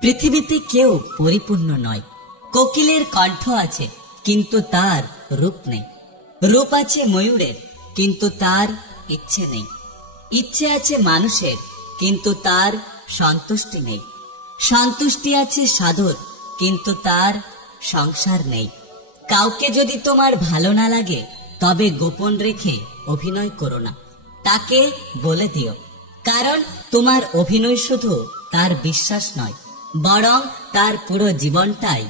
পৃথিবীতে কেউ পরিপূর্ণ নয়। কোকিলের কণ্ঠ আছে কিন্তু তার রূপ নেই। রূপ আছে ময়ূরের কিন্তু তার ইচ্ছে নেই। ইচ্ছে আছে মানুষের কিন্তু তার সন্তুষ্টি নেই। সন্তুষ্টি আছে সাধুর কিন্তু তার সংসার নেই। কাউকে যদি তোমার ভালো না লাগে তবে গোপন রেখে অভিনয় করো না, তাকে বলে দিও। কারণ তোমার অভিনয় শুধু তার বিশ্বাস নয়, বরং তার পুরো জীবনটাই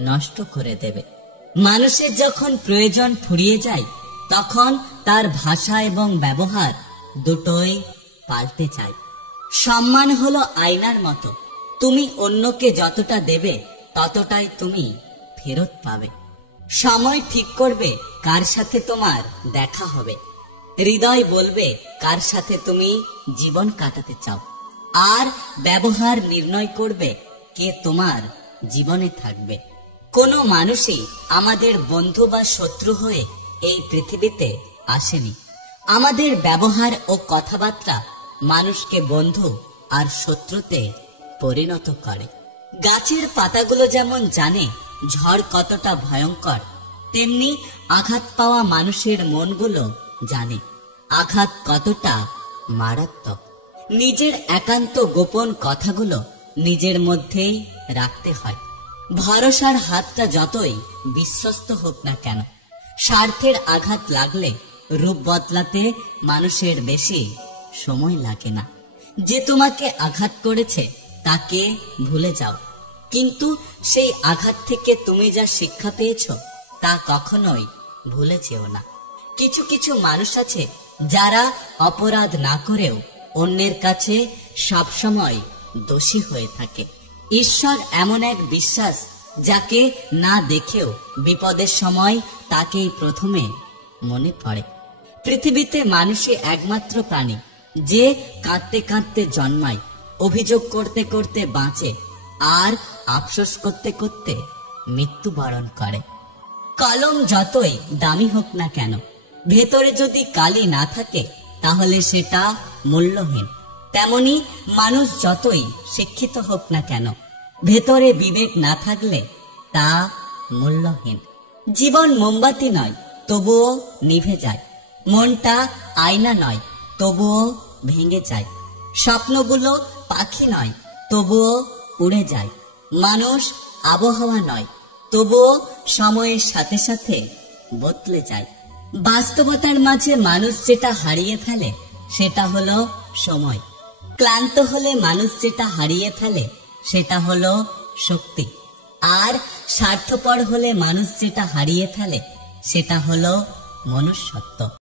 নষ্ট করে দেবে। মানুষের যখন প্রয়োজন ফুরিয়ে যায় তখন তার ভাষা এবং ব্যবহার দুটোই পাল্টে যায়। সম্মান হলো আয়নার মতো, তুমি অন্যকে যতটা দেবে ততটাই তুমি ফেরত পাবে। সময় ঠিক করবে কার সাথে তোমার দেখা হবে, হৃদয় বলবে কার সাথে তুমি জীবন কাটাতে চাও, আর ব্যবহার নির্ণয় করবে কে তোমার জীবনে থাকবে। কোনো মানুষই আমাদের বন্ধু বা শত্রু হয়ে এই পৃথিবীতে আসেনি। আমাদের ব্যবহার ও কথাবার্তা মানুষকে বন্ধু আর শত্রুতে পরিণত করে। গাছের পাতাগুলো যেমন জানে ঝড় কতটা ভয়ঙ্কর, তেমনি আঘাত পাওয়া মানুষের মনগুলো জানে আঘাত কতটা মারাত্মক। নিজের একান্ত গোপন কথাগুলো নিজের মধ্যেই রাখতে হয়। ভরসার হাতটা যতই বিশ্বস্ত হোক না কেন, স্বার্থের আঘাত লাগলে রূপ বদলাতে মানুষের বেশি সময় লাগে না। যে তোমাকে আঘাত করেছে তাকে ভুলে যাও, কিন্তু সেই আঘাত থেকে তুমি যা শিক্ষা পেয়েছ তা কখনোই ভুলে যেও না। কিছু কিছু মানুষ আছে যারা অপরাধ না করেও অন্যের কাছে সবসময় দোষী হয়ে থাকে। ঈশ্বর এমন এক বিশ্বাস যাকে না দেখেও বিপদের সময় তাকেই প্রথমে মনে পড়ে। পৃথিবীতে মানুষই একমাত্র প্রাণী যে কাঁদতে কাঁদতে জন্মায়, অভিযোগ করতে করতে বাঁচে, আর আফসোস করতে করতে মৃত্যুবরণ করে। কলম যতই দামি হোক না কেন, ভেতরে যদি কালি না থাকে তাহলে সেটা মূল্যহীন। তেমনি মানুষ যতই শিক্ষিত হোক না কেন, ভেতরে বিবেক না থাকলে তা মূল্যহীন। জীবন মোমবাতি নয়, তবুও নিভে যায়। মনটা আয়না নয়, তবুও ভেঙে যায়। স্বপ্নগুলো পাখি নয়, তবুও উড়ে যায়। মানুষ আবহাওয়া নয়, তবুও সময়ের সাথে সাথে বদলে যায়। বাস্তবতার মাঝে মানুষ যেটা হারিয়ে ফেলে সেটা হলো সময়। ক্লান্ত হলে মানুষ যেটা হারিয়ে ফেলে সেটা হলো শক্তি। আর স্বার্থপর হলে মানুষ যেটা হারিয়ে ফেলে সেটা হলো মনুষ্যত্ব।